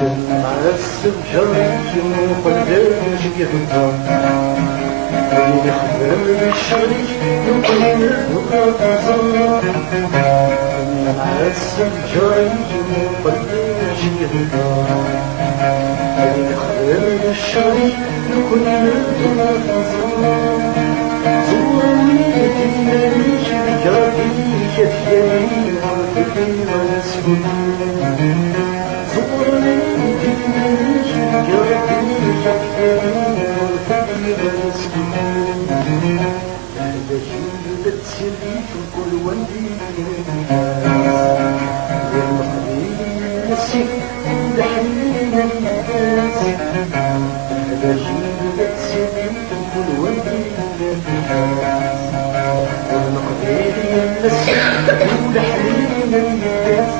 على السجر وقداش يهضر اللي يخدم بالشغل يقلب وقفزر على السجر وقداش يهضر اللي يخدم بالشغل يقلب وقفزر زورني تدينيش بجاكي يديني وردي ونسكني زورني تدينيش بجاكي يديني وردي ونسكني البشير بتسلي في كل وندي والمقدير نسيك ودحنين الناس البشير بتسلي في كل وندي والمقدير نسيك ودحنين الناس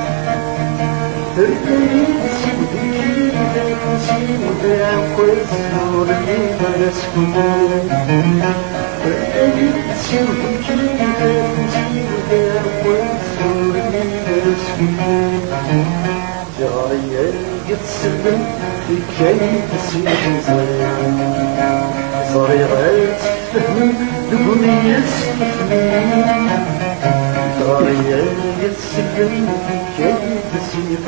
تركني تسيب ذكي تنسي وداع كويس ورقي ما نسكن تركني تسيب ذكي تنسي وداع كويس ورقي ما نسكن جاري يتسلم لكي تسيب صريغات فهم دقني يسلفني جاري يتسلم لكي تسيب